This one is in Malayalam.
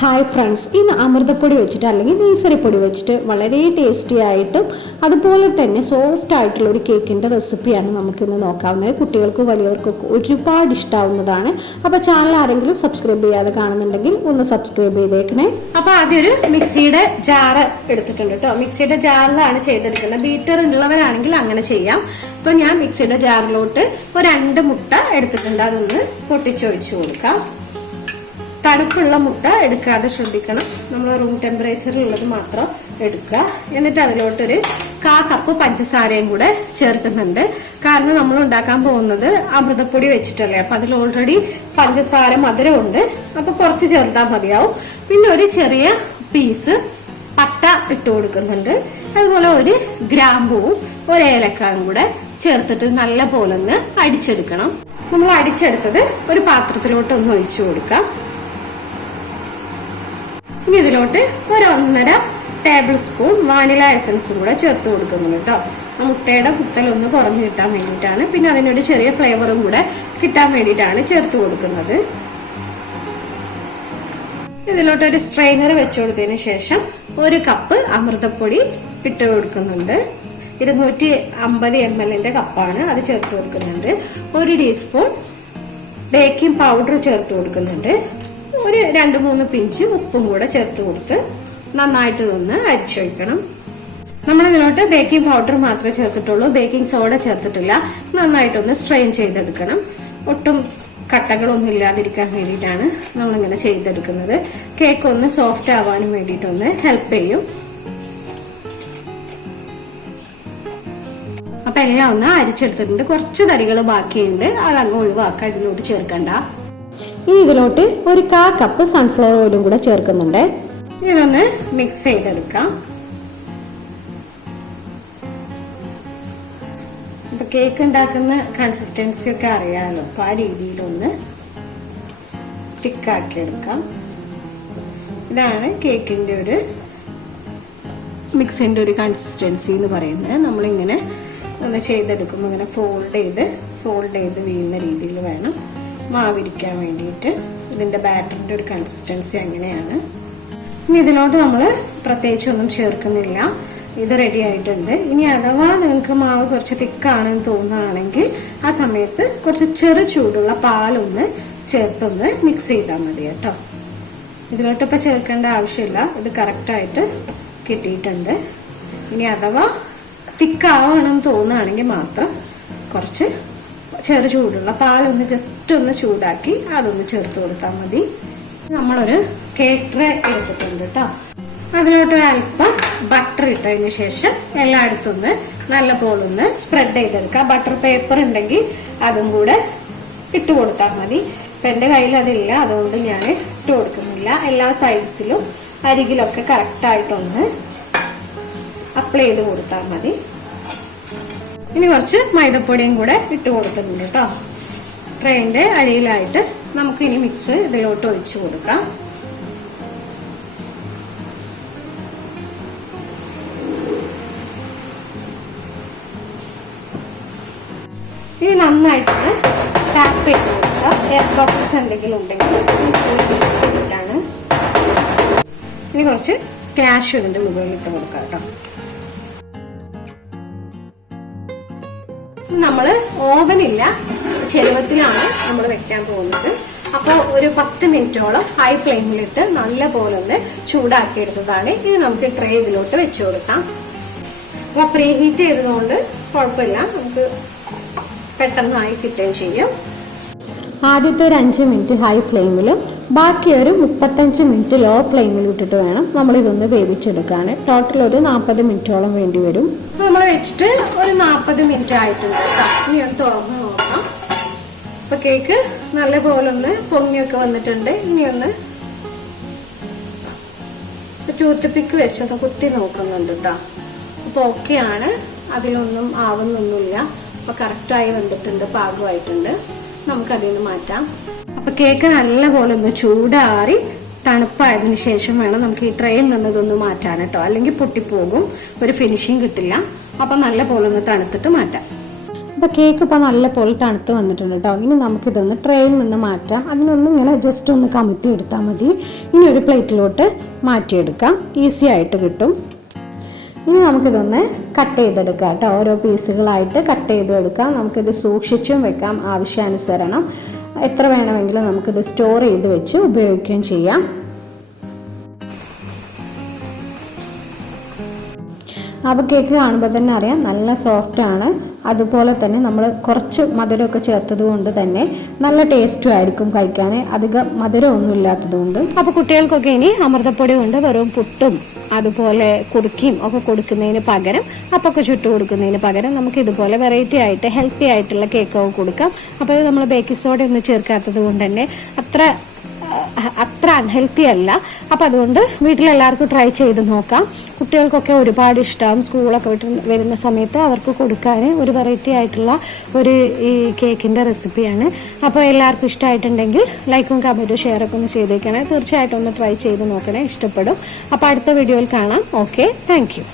ഹായ് ഫ്രണ്ട്സ്, ഇന്ന് അമൃതപ്പൊടി വെച്ചിട്ട് അല്ലെങ്കിൽ നേഴ്സറിപ്പൊടി വെച്ചിട്ട് വളരെ ടേസ്റ്റി ആയിട്ടും അതുപോലെ തന്നെ സോഫ്റ്റ് ആയിട്ടുള്ള ഒരു കേക്കിൻ്റെ റെസിപ്പിയാണ് നമുക്കിന്ന് നോക്കാവുന്നത്. കുട്ടികൾക്കും വലിയവർക്കൊക്കെ ഒരുപാട് ഇഷ്ടമാവുന്നതാണ്. അപ്പോൾ ചാനൽ ആരെങ്കിലും സബ്സ്ക്രൈബ് ചെയ്യാതെ കാണുന്നുണ്ടെങ്കിൽ ഒന്ന് സബ്സ്ക്രൈബ് ചെയ്തേക്കണേ. അപ്പോൾ ആദ്യം ഒരു മിക്സിയുടെ ജാറ് എടുത്തിട്ടുണ്ട് കേട്ടോ. മിക്സിയുടെ ജാറിലാണ് ചെയ്തെടുക്കുന്നത്. ബീറ്റർ ഉള്ളവരാണെങ്കിൽ അങ്ങനെ ചെയ്യാം. അപ്പോൾ ഞാൻ മിക്സിയുടെ ജാറിലോട്ട് ഒരു 2 മുട്ട എടുത്തിട്ടുണ്ട്. അതൊന്ന് പൊട്ടിച്ചൊഴിച്ചു കൊടുക്കാം. തണുപ്പുള്ള മുട്ട എടുക്കാതെ ശ്രദ്ധിക്കണം. നമ്മൾ റൂം ടെമ്പറേച്ചറിലുള്ളത് മാത്രം എടുക്കുക. എന്നിട്ട് അതിലോട്ടൊരു 1/4 കപ്പ് പഞ്ചസാരയും കൂടെ ചേർക്കുന്നുണ്ട്. കാരണം നമ്മൾ ഉണ്ടാക്കാൻ പോകുന്നത് അമൃതപ്പൊടി വെച്ചിട്ടല്ലേ. അപ്പം അതിൽ ഓൾറെഡി പഞ്ചസാര മധുരമുണ്ട്. അപ്പോൾ കുറച്ച് ചേർത്താൽ മതിയാവും. പിന്നെ ഒരു ചെറിയ പീസ് പട്ട ഇട്ട് കൊടുക്കുന്നുണ്ട്. അതുപോലെ ഒരു ഗ്രാമ്പൂവും ഒരു ഏലക്കായും കൂടെ ചേർത്തിട്ട് നല്ല പോലെ ഒന്ന് അടിച്ചെടുക്കണം. നമ്മൾ അടിച്ചെടുത്തത് ഒരു പാത്രത്തിലോട്ട് ഒന്ന് ഒഴിച്ചു കൊടുക്കാം. ഇനി ഇതിലോട്ട് ഒരു 1.5 ടേബിൾ സ്പൂൺ വാനില എസൻസും കൂടെ ചേർത്ത് കൊടുക്കുന്നുണ്ട് കേട്ടോ. മുട്ടയുടെ കുത്തലൊന്ന് കുറഞ്ഞു കിട്ടാൻ വേണ്ടിയിട്ടാണ്. പിന്നെ അതിനൊരു ചെറിയ ഫ്ലേവറും കൂടെ കിട്ടാൻ വേണ്ടിയിട്ടാണ് ചേർത്ത് കൊടുക്കുന്നത്. ഇതിലോട്ടൊരു സ്ട്രെയിനർ വെച്ചു കൊടുത്തതിന് ശേഷം 1 കപ്പ് അമൃതപ്പൊടി ഇട്ട് കൊടുക്കുന്നുണ്ട്. 250 ml കപ്പാണ്, അത് ചേർത്ത് കൊടുക്കുന്നുണ്ട്. 1 ടീസ്പൂൺ ബേക്കിംഗ് പൗഡർ ചേർത്ത് കൊടുക്കുന്നുണ്ട്. ഒരു 2-3 പിഞ്ച് ഉപ്പും കൂടെ ചേർത്ത് കൊടുത്ത് നന്നായിട്ട് ഒന്ന് അരിച്ചൊഴിക്കണം. നമ്മളിതിലോട്ട് ബേക്കിംഗ് പൗഡർ മാത്രമേ ചേർത്തിട്ടുള്ളൂ, ബേക്കിംഗ് സോഡ ചേർത്തിട്ടില്ല. നന്നായിട്ടൊന്ന് സ്ട്രെയിൻ ചെയ്തെടുക്കണം. ഒട്ടും കട്ടകളൊന്നും ഇല്ലാതിരിക്കാൻ വേണ്ടിയിട്ടാണ് നമ്മളിങ്ങനെ ചെയ്തെടുക്കുന്നത്. കേക്ക് ഒന്ന് സോഫ്റ്റ് ആവാനും വേണ്ടിയിട്ടൊന്ന് ഹെൽപ്പ് ചെയ്യും. അപ്പൊ എല്ലാം ഒന്ന് അരിച്ചെടുത്തിട്ടുണ്ട്. കുറച്ച് തരികൾ ബാക്കിയുണ്ട്, അതങ്ങ് ഒഴിവാക്കാം, ഇതിലോട്ട് ചേർക്കണ്ട. ഇനി ഇതിലോട്ട് ഒരു 1/4 കപ്പ് സൺഫ്ലവർ ഓയിലും കൂടെ ചേർക്കുന്നുണ്ട്. ഇതൊന്ന് മിക്സ് ചെയ്തെടുക്കാം. ഇപ്പൊ കേക്ക് ഉണ്ടാക്കുന്ന കൺസിസ്റ്റൻസി ഒക്കെ അറിയാലോ. അപ്പൊ ആ രീതിയിലൊന്ന് തിക്കാക്കി എടുക്കാം. ഇതാണ് കേക്കിന്റെ ഒരു മിക്സിന്റെ ഒരു കൺസിസ്റ്റൻസി എന്ന് പറയുന്നത്. നമ്മളിങ്ങനെ ഒന്ന് ചെയ്തെടുക്കുമ്പോൾ ഇങ്ങനെ ഫോൾഡ് ചെയ്ത് വീഴുന്ന രീതിയിൽ വേണം മാവിരിക്കാൻ വേണ്ടിയിട്ട്. ഇതിന്റെ ബാറ്ററിന്റെ ഒരു കൺസിസ്റ്റൻസി അങ്ങനെയാണ്. ഇനി ഇതിലോട്ട് നമ്മൾ പ്രത്യേകിച്ച് ഒന്നും ചേർക്കുന്നില്ല. ഇത് റെഡി ആയിട്ടുണ്ട്. ഇനി അഥവാ നിങ്ങൾക്ക് മാവ് കുറച്ച് തിക്കാണെന്ന് തോന്നുകയാണെങ്കിൽ ആ സമയത്ത് കുറച്ച് ചെറു ചൂടുള്ള പാലൊന്ന് ചേർത്തൊന്ന് മിക്സ് ചെയ്താൽ മതി കേട്ടോ. ഇതിലോട്ട് ഇപ്പം ചേർക്കേണ്ട ആവശ്യമില്ല, ഇത് കറക്റ്റായിട്ട് കിട്ടിയിട്ടുണ്ട്. ഇനി അഥവാ തിക്കാവണമെന്ന് തോന്നുകയാണെങ്കിൽ മാത്രം കുറച്ച് ചെറു ചൂടുള്ള പാലൊന്ന് ജസ്റ്റ് ഒന്ന് ചൂടാക്കി അതൊന്ന് ചേർത്ത് കൊടുത്താൽ മതി. നമ്മളൊരു കേക്ക് ട്രേ എടുത്തിട്ടുണ്ട് കേട്ടോ. അതിലോട്ടൊരല്പം ബട്ടർ ഇട്ടതിന് ശേഷം എല്ലായിടത്തും ഒന്ന് നല്ല പോലെ ഒന്ന് സ്പ്രെഡ് ചെയ്തെടുക്കുക. ബട്ടർ പേപ്പർ ഉണ്ടെങ്കിൽ അതും കൂടെ ഇട്ട് കൊടുത്താൽ മതി. ഇപ്പം എൻ്റെ കയ്യിൽ അതില്ല, അതുകൊണ്ട് ഞാൻ ഇട്ട് കൊടുക്കുന്നില്ല. എല്ലാ സൈഡ്സിലും അരികിലൊക്കെ കറക്റ്റായിട്ടൊന്ന് അപ്ലൈ ചെയ്ത് കൊടുത്താൽ മതി. ഇനി കുറച്ച് മൈദപ്പൊടിയും കൂടെ ഇട്ട് കൊടുക്കുന്നുണ്ട് കേട്ടോ. ട്രെയിൻ്റെ അടിയിലായിട്ട് നമുക്ക് ഇനി മിക്സ് ഇതിലോട്ട് ഒഴിച്ചു കൊടുക്കാം. ഇനി നന്നായിട്ടൊന്ന് ടാപ്പ് ചെയ്ത് കൊടുക്കുക. എയർ ബബിൾസ് എന്തെങ്കിലും ഉണ്ടെങ്കിൽ ഇട്ടാണ്. ഇനി കുറച്ച് കാഷ്യൂ ഇതിൻ്റെ മുകളിൽ ഇട്ട് കൊടുക്കാം കേട്ടോ. നമ്മൾ ഓവനില്ല, ചെരുവത്തിലാണ് നമ്മൾ വെക്കാൻ പോകുന്നത്. അപ്പോൾ ഒരു 10 മിനിറ്റോളം ഹൈ ഫ്ലെയിമിലിട്ട് നല്ല പോലെ ഒന്ന് ചൂടാക്കി എടുത്തതാണ്. ഇനി നമുക്ക് ട്രേ ഇതിലോട്ട് വെച്ചു കൊടുക്കാം. അപ്പോൾ പ്രീ ഹീറ്റ് ചെയ്തതുകൊണ്ട് കുഴപ്പമില്ല, നമുക്ക് പെട്ടെന്നായി കിട്ടുകയും ചെയ്യും. ആദ്യത്തെ ഒരു 5 മിനിറ്റ് ഹൈ ഫ്ലെയിമിലും ബാക്കി ഒരു 35 മിനിറ്റ് ലോ ഫ്ലെയിമിലും ഇട്ടിട്ട് വേണം നമ്മളിതൊന്ന് വേവിച്ചെടുക്കാൻ. ടോട്ടൽ ഒരു 40 മിനിറ്റോളം വേണ്ടി വരും. നമ്മൾ വെച്ചിട്ട് ഒരു 40 മിനിറ്റ് ആയിട്ടുണ്ട്. ഇനി ഒന്ന് തുറന്ന് നോക്കാം. ഇപ്പൊ കേക്ക് നല്ല പോലെ ഒന്ന് പൊങ്ങിയൊക്കെ വന്നിട്ടുണ്ട്. ഇനി ഒന്ന് ടൂത്ത് പിക്ക് വെച്ചൊന്ന് കുത്തി നോക്കുന്നുണ്ട് കേട്ടോ. അപ്പൊ ഓക്കെയാണ്, അതിലൊന്നും ആവുന്നൊന്നുമില്ല. അപ്പൊ കറക്റ്റായി വന്നിട്ടുണ്ട്, പാകമായിട്ടുണ്ട്. നമുക്കതിൽ നിന്ന് മാറ്റാം. അപ്പൊ കേക്ക് നല്ല പോലെ ഒന്ന് ചൂടാറി തണുപ്പായതിനു ശേഷം വേണം നമുക്ക് ഈ ട്രെയിൽ നിന്നതൊന്ന് മാറ്റാൻ കേട്ടോ. അല്ലെങ്കിൽ പൊട്ടിപ്പോകും, ഒരു ഫിനിഷിങ് കിട്ടില്ല. അപ്പൊ നല്ല പോലെ ഒന്ന് തണുത്തിട്ട് മാറ്റാം. അപ്പോൾ കേക്ക് ഇപ്പോൾ നല്ലപോലെ തണുത്ത് വന്നിട്ടുണ്ട് കേട്ടോ. ഇനി നമുക്കിതൊന്ന് ട്രേയിൽ നിന്ന് മാറ്റാം. അതിനൊന്ന് ഇങ്ങനെ ജസ്റ്റ് ഒന്ന് കമിഴ്ത്തി എടുത്താൽ മതി. ഇനി ഒരു പ്ലേറ്റിലോട്ട് മാറ്റിയെടുക്കാം. ഈസി ആയിട്ട് കിട്ടും. ഇനി നമുക്കിതൊന്ന് കട്ട് ചെയ്തെടുക്കാം കേട്ടോ. ഓരോ പീസുകളായിട്ട് കട്ട് ചെയ്തെടുക്കാം. നമുക്കിത് സൂക്ഷിച്ചും വെക്കാം ആവശ്യാനുസരണം. എത്ര വേണമെങ്കിലും നമുക്കിത് സ്റ്റോർ ചെയ്ത് വെച്ച് ഉപയോഗിക്കുകയും ചെയ്യാം. അപ്പോൾ കേക്ക് കാണുമ്പോൾ തന്നെ അറിയാം നല്ല സോഫ്റ്റാണ്. അതുപോലെ തന്നെ നമ്മൾ കുറച്ച് മധുരമൊക്കെ ചേർത്തത് കൊണ്ട് തന്നെ നല്ല ടേസ്റ്റും ആയിരിക്കും കഴിക്കാൻ, അധികം മധുരമൊന്നും ഇല്ലാത്തത് കൊണ്ട്. അപ്പോൾ കുട്ടികൾക്കൊക്കെ ഇനി അമൃതപ്പൊടി കൊണ്ട് വെറും പുട്ടും അതുപോലെ കുറുക്കിയും ഒക്കെ കൊടുക്കുന്നതിന് പകരം, അപ്പൊക്കെ ചുട്ട് കൊടുക്കുന്നതിന് പകരം നമുക്ക് ഇതുപോലെ വെറൈറ്റി ആയിട്ട് ഹെൽത്തി ആയിട്ടുള്ള കേക്കൊക്കെ കൊടുക്കാം. അപ്പോൾ ഇത് നമ്മൾ ബേക്കിംഗ് സോഡ ഒന്നും ചേർക്കാത്തത് കൊണ്ട് തന്നെ അത്ര അൺഹെൽത്തി അല്ല. അപ്പോൾ അതുകൊണ്ട് വീട്ടിലെല്ലാവർക്കും ട്രൈ ചെയ്ത് നോക്കാം. കുട്ടികൾക്കൊക്കെ ഒരുപാട് ഇഷ്ടമാവും. സ്കൂളൊക്കെ വരുന്ന സമയത്ത് അവർക്ക് കൊടുക്കാൻ ഒരു വെറൈറ്റി ആയിട്ടുള്ള ഒരു ഈ കേക്കിൻ്റെ റെസിപ്പിയാണ്. അപ്പോൾ എല്ലാവർക്കും ഇഷ്ടമായിട്ടുണ്ടെങ്കിൽ ലൈക്കും കമൻറ്റും ഷെയറൊക്കെ ഒന്ന് ചെയ്തേക്കണേ. തീർച്ചയായിട്ടും ഒന്ന് ട്രൈ ചെയ്ത് നോക്കണേ, ഇഷ്ടപ്പെടും. അപ്പോൾ അടുത്ത വീഡിയോയിൽ കാണാം. Okay, thank you.